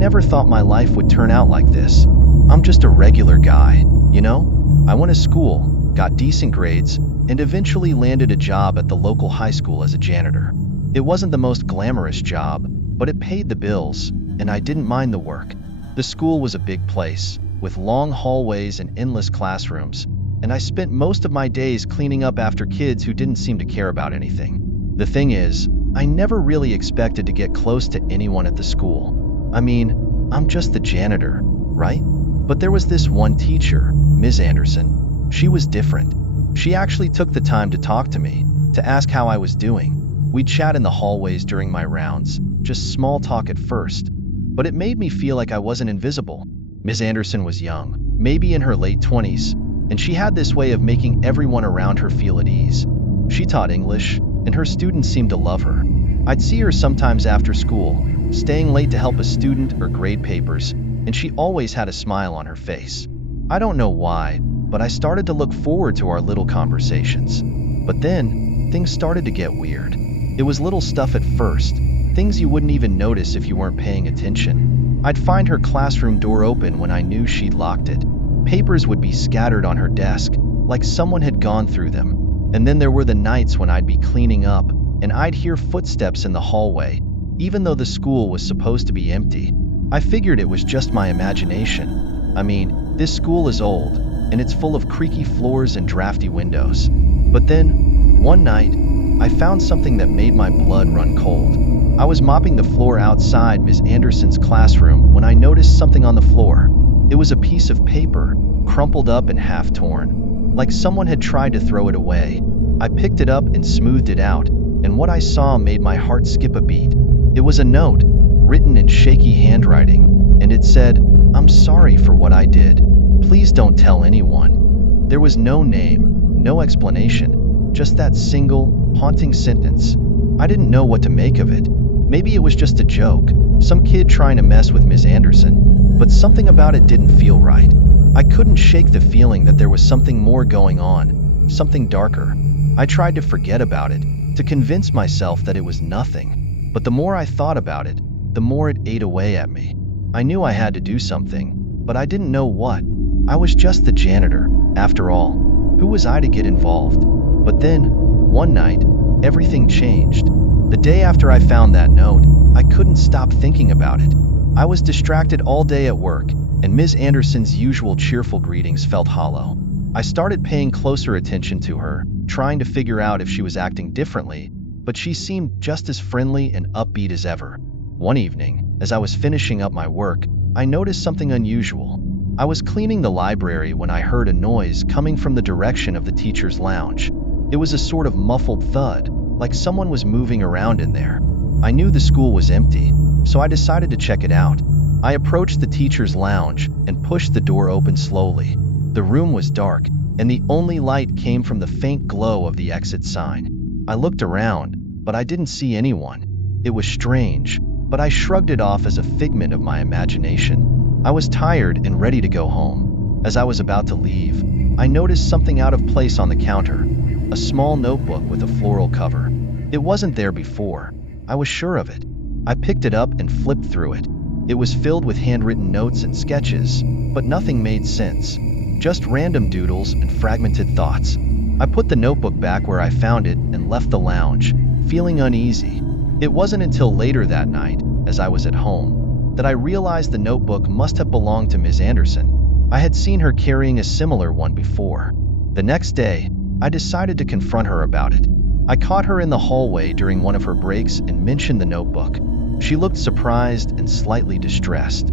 never thought my life would turn out like this. I'm just a regular guy, you know? I went to school, got decent grades, and eventually landed a job at the local high school as a janitor. It wasn't the most glamorous job, but it paid the bills, and I didn't mind the work. The school was a big place, with long hallways and endless classrooms, and I spent most of my days cleaning up after kids who didn't seem to care about anything. The thing is, I never really expected to get close to anyone at the school. I mean, I'm just the janitor, right? But there was this one teacher, Ms. Anderson. She was different. She actually took the time to talk to me, to ask how I was doing. We'd chat in the hallways during my rounds, just small talk at first, but it made me feel like I wasn't invisible. Ms. Anderson was young, maybe in her late 20s, and she had this way of making everyone around her feel at ease. She taught English, and her students seemed to love her. I'd see her sometimes after school, staying late to help a student or grade papers, and she always had a smile on her face. I don't know why, but I started to look forward to our little conversations. But then, things started to get weird. It was little stuff at first, things you wouldn't even notice if you weren't paying attention. I'd find her classroom door open when I knew she'd locked it. Papers would be scattered on her desk, like someone had gone through them. And then there were the nights when I'd be cleaning up, and I'd hear footsteps in the hallway, even though the school was supposed to be empty. I figured it was just my imagination. I mean, this school is old, and it's full of creaky floors and drafty windows. But then, one night, I found something that made my blood run cold. I was mopping the floor outside Ms. Anderson's classroom when I noticed something on the floor. It was a piece of paper, crumpled up and half torn, like someone had tried to throw it away. I picked it up and smoothed it out, and what I saw made my heart skip a beat. It was a note, written in shaky handwriting, and it said, "I'm sorry for what I did. Please don't tell anyone." There was no name, no explanation, just that single, haunting sentence. I didn't know what to make of it. Maybe it was just a joke, some kid trying to mess with Ms. Anderson, but something about it didn't feel right. I couldn't shake the feeling that there was something more going on, something darker. I tried to forget about it, to convince myself that it was nothing. But the more I thought about it, the more it ate away at me. I knew I had to do something, but I didn't know what. I was just the janitor, after all. Who was I to get involved? But then, one night, everything changed. The day after I found that note, I couldn't stop thinking about it. I was distracted all day at work, and Ms. Anderson's usual cheerful greetings felt hollow. I started paying closer attention to her, trying to figure out if she was acting differently, but she seemed just as friendly and upbeat as ever. One evening, as I was finishing up my work, I noticed something unusual. I was cleaning the library when I heard a noise coming from the direction of the teacher's lounge. It was a sort of muffled thud, like someone was moving around in there. I knew the school was empty, so I decided to check it out. I approached the teacher's lounge and pushed the door open slowly. The room was dark, and the only light came from the faint glow of the exit sign. I looked around, but I didn't see anyone. It was strange, but I shrugged it off as a figment of my imagination. I was tired and ready to go home. As I was about to leave, I noticed something out of place on the counter, a small notebook with a floral cover. It wasn't there before. I was sure of it. I picked it up and flipped through it. It was filled with handwritten notes and sketches, but nothing made sense. Just random doodles and fragmented thoughts. I put the notebook back where I found it and left the lounge, feeling uneasy. It wasn't until later that night, as I was at home, that I realized the notebook must have belonged to Ms. Anderson. I had seen her carrying a similar one before. The next day, I decided to confront her about it. I caught her in the hallway during one of her breaks and mentioned the notebook. She looked surprised and slightly distressed.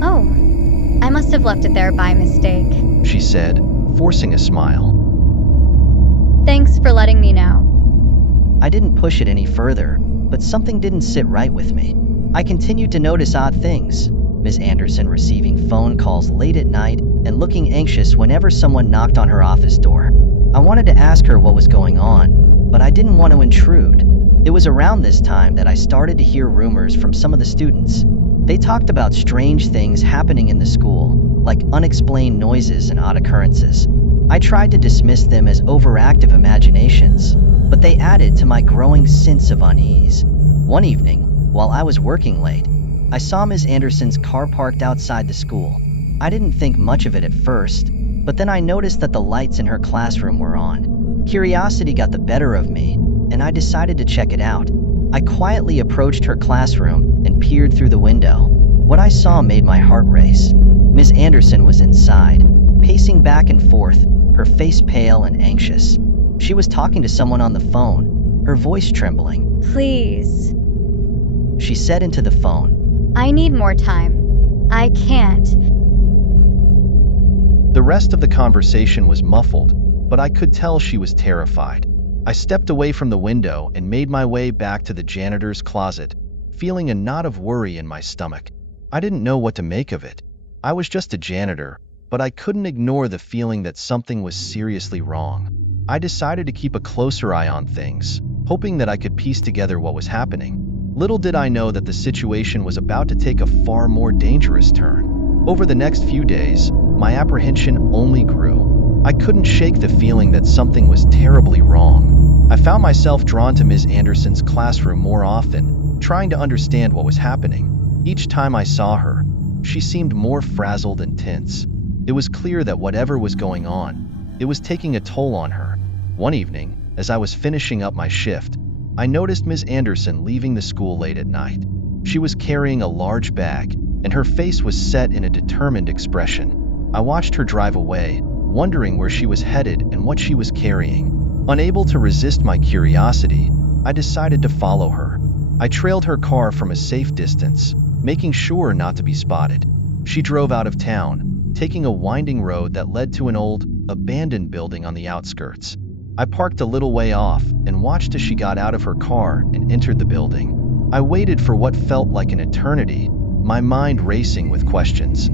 "Oh, I must have left it there by mistake," she said, forcing a smile. "Thanks for letting me know." I didn't push it any further, but something didn't sit right with me. I continued to notice odd things. Ms. Anderson receiving phone calls late at night and looking anxious whenever someone knocked on her office door. I wanted to ask her what was going on, but I didn't want to intrude. It was around this time that I started to hear rumors from some of the students. They talked about strange things happening in the school, like unexplained noises and odd occurrences. I tried to dismiss them as overactive imaginations, but they added to my growing sense of unease. One evening, While I was working late, I saw Ms. Anderson's car parked outside the school. I didn't think much of it at first, but then I noticed that the lights in her classroom were on. Curiosity got the better of me, and I decided to check it out. I quietly approached her classroom and peered through the window. What I saw made my heart race. Ms. Anderson was inside, pacing back and forth, her face pale and anxious. She was talking to someone on the phone, her voice trembling. Please. She said into the phone. I need more time. I can't. The rest of the conversation was muffled, but I could tell she was terrified. I stepped away from the window and made my way back to the janitor's closet, feeling a knot of worry in my stomach. I didn't know what to make of it. I was just a janitor, but I couldn't ignore the feeling that something was seriously wrong. I decided to keep a closer eye on things, hoping that I could piece together what was happening. Little did I know that the situation was about to take a far more dangerous turn. Over the next few days, my apprehension only grew. I couldn't shake the feeling that something was terribly wrong. I found myself drawn to Ms. Anderson's classroom more often, trying to understand what was happening. Each time I saw her, she seemed more frazzled and tense. It was clear that whatever was going on, it was taking a toll on her. One evening, as I was finishing up my shift, I noticed Ms. Anderson leaving the school late at night. She was carrying a large bag, and her face was set in a determined expression. I watched her drive away, wondering where she was headed and what she was carrying. Unable to resist my curiosity, I decided to follow her. I trailed her car from a safe distance, making sure not to be spotted. She drove out of town, taking a winding road that led to an old, abandoned building on the outskirts. I parked a little way off and watched as she got out of her car and entered the building. I waited for what felt like an eternity, my mind racing with questions.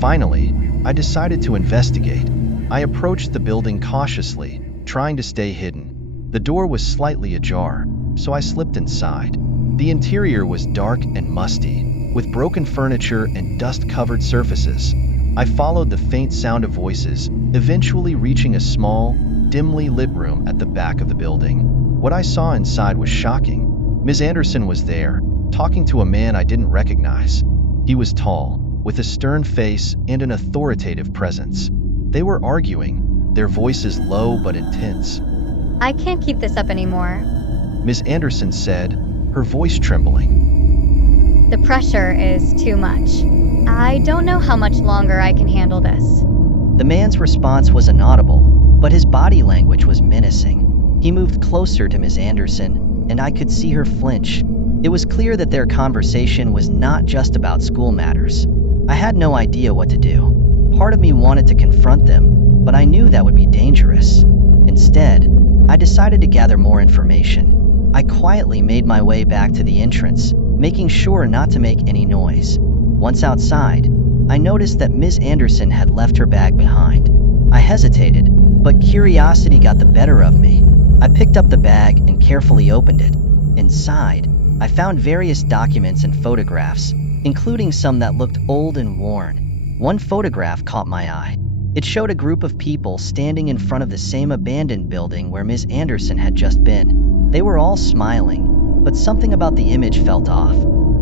Finally, I decided to investigate. I approached the building cautiously, trying to stay hidden. The door was slightly ajar, so I slipped inside. The interior was dark and musty, with broken furniture and dust-covered surfaces. I followed the faint sound of voices, eventually reaching a small, dimly lit room at the back of the building. What I saw inside was shocking. Ms. Anderson was there, talking to a man I didn't recognize. He was tall, with a stern face and an authoritative presence. They were arguing, their voices low but intense. I can't keep this up anymore. Ms. Anderson said, her voice trembling. The pressure is too much. I don't know how much longer I can handle this. The man's response was inaudible, but his body language was menacing. He moved closer to Ms. Anderson, and I could see her flinch. It was clear that their conversation was not just about school matters. I had no idea what to do. Part of me wanted to confront them, but I knew that would be dangerous. Instead, I decided to gather more information. I quietly made my way back to the entrance, making sure not to make any noise. Once outside, I noticed that Ms. Anderson had left her bag behind. I hesitated, but curiosity got the better of me. I picked up the bag and carefully opened it. Inside, I found various documents and photographs, including some that looked old and worn. One photograph caught my eye. It showed a group of people standing in front of the same abandoned building where Ms. Anderson had just been. They were all smiling, but something about the image felt off.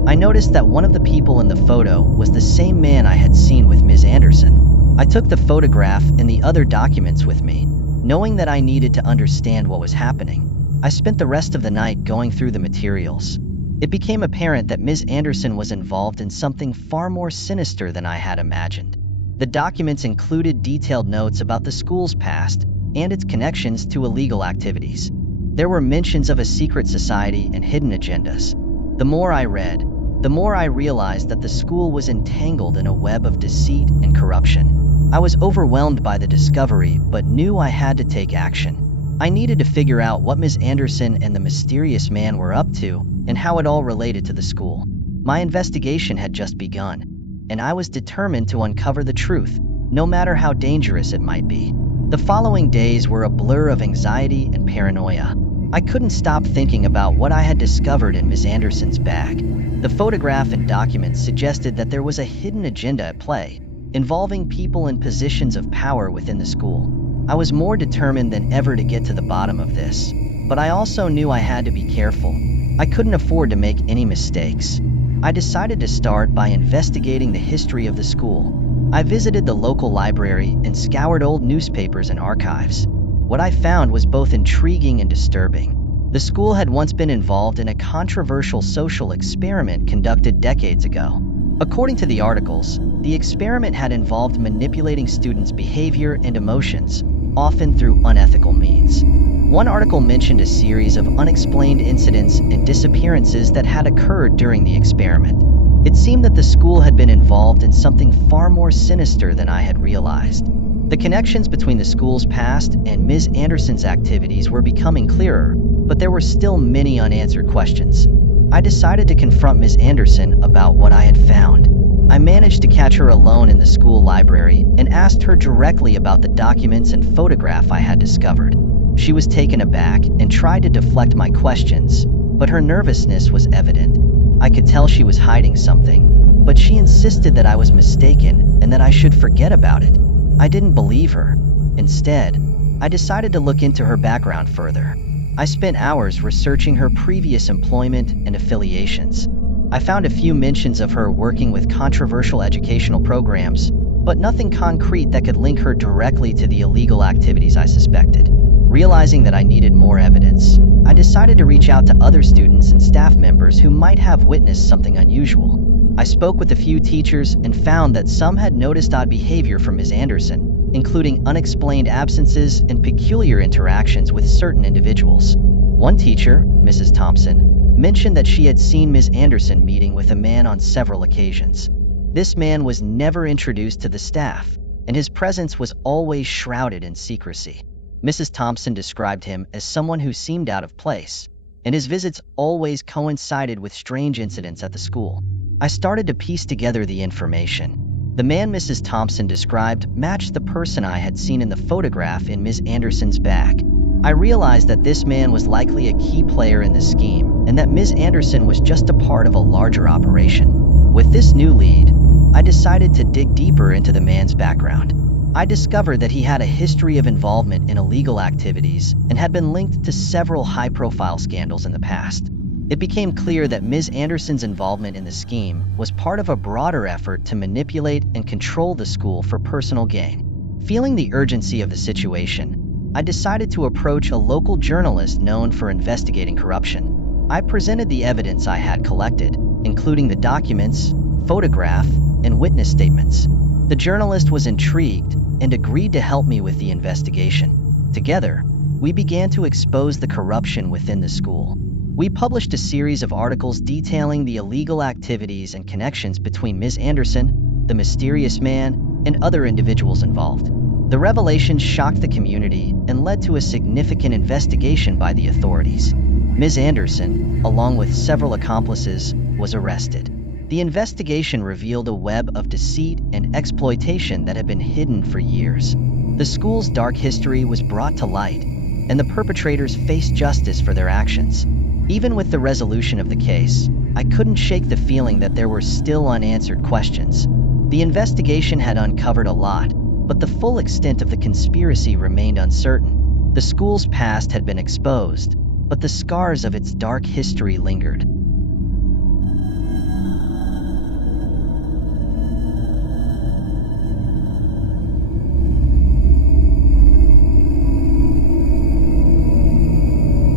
I noticed that one of the people in the photo was the same man I had seen with Ms. Anderson. I took the photograph and the other documents with me, knowing that I needed to understand what was happening. I spent the rest of the night going through the materials. It became apparent that Ms. Anderson was involved in something far more sinister than I had imagined. The documents included detailed notes about the school's past and its connections to illegal activities. There were mentions of a secret society and hidden agendas. The more I read, the more I realized that the school was entangled in a web of deceit and corruption. I was overwhelmed by the discovery, but knew I had to take action. I needed to figure out what Ms. Anderson and the mysterious man were up to and how it all related to the school. My investigation had just begun, and I was determined to uncover the truth, no matter how dangerous it might be. The following days were a blur of anxiety and paranoia. I couldn't stop thinking about what I had discovered in Ms. Anderson's bag. The photograph and documents suggested that there was a hidden agenda at play, involving people in positions of power within the school. I was more determined than ever to get to the bottom of this, but I also knew I had to be careful. I couldn't afford to make any mistakes. I decided to start by investigating the history of the school. I visited the local library and scoured old newspapers and archives. What I found was both intriguing and disturbing. The school had once been involved in a controversial social experiment conducted decades ago. According to the articles, the experiment had involved manipulating students' behavior and emotions, often through unethical means. One article mentioned a series of unexplained incidents and disappearances that had occurred during the experiment. It seemed that the school had been involved in something far more sinister than I had realized. The connections between the school's past and Ms. Anderson's activities were becoming clearer, but there were still many unanswered questions. I decided to confront Ms. Anderson about what I had found. I managed to catch her alone in the school library and asked her directly about the documents and photograph I had discovered. She was taken aback and tried to deflect my questions, but her nervousness was evident. I could tell she was hiding something, but she insisted that I was mistaken and that I should forget about it. I didn't believe her. Instead, I decided to look into her background further. I spent hours researching her previous employment and affiliations. I found a few mentions of her working with controversial educational programs, but nothing concrete that could link her directly to the illegal activities I suspected. Realizing that I needed more evidence, I decided to reach out to other students and staff members who might have witnessed something unusual. I spoke with a few teachers and found that some had noticed odd behavior from Ms. Anderson, including unexplained absences and peculiar interactions with certain individuals. One teacher, Mrs. Thompson, mentioned that she had seen Ms. Anderson meeting with a man on several occasions. This man was never introduced to the staff, and his presence was always shrouded in secrecy. Mrs. Thompson described him as someone who seemed out of place, and his visits always coincided with strange incidents at the school. I started to piece together the information. The man Mrs. Thompson described matched the person I had seen in the photograph in Ms. Anderson's bag. I realized that this man was likely a key player in the scheme, and that Ms. Anderson was just a part of a larger operation. With this new lead, I decided to dig deeper into the man's background. I discovered that he had a history of involvement in illegal activities and had been linked to several high-profile scandals in the past. It became clear that Ms. Anderson's involvement in the scheme was part of a broader effort to manipulate and control the school for personal gain. Feeling the urgency of the situation, I decided to approach a local journalist known for investigating corruption. I presented the evidence I had collected, including the documents, photograph, and witness statements. The journalist was intrigued and agreed to help me with the investigation. Together, we began to expose the corruption within the school. We published a series of articles detailing the illegal activities and connections between Ms. Anderson, the mysterious man, and other individuals involved. The revelations shocked the community and led to a significant investigation by the authorities. Ms. Anderson, along with several accomplices, was arrested. The investigation revealed a web of deceit and exploitation that had been hidden for years. The school's dark history was brought to light, and the perpetrators faced justice for their actions. Even with the resolution of the case, I couldn't shake the feeling that there were still unanswered questions. The investigation had uncovered a lot, but the full extent of the conspiracy remained uncertain. The school's past had been exposed, but the scars of its dark history lingered.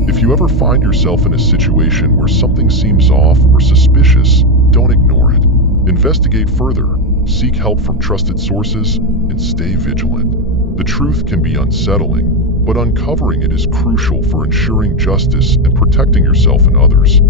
If you ever find yourself in a situation where something seems off or suspicious, don't ignore it. Investigate further, seek help from trusted sources, and stay vigilant. The truth can be unsettling, but uncovering it is crucial for ensuring justice and protecting yourself and others.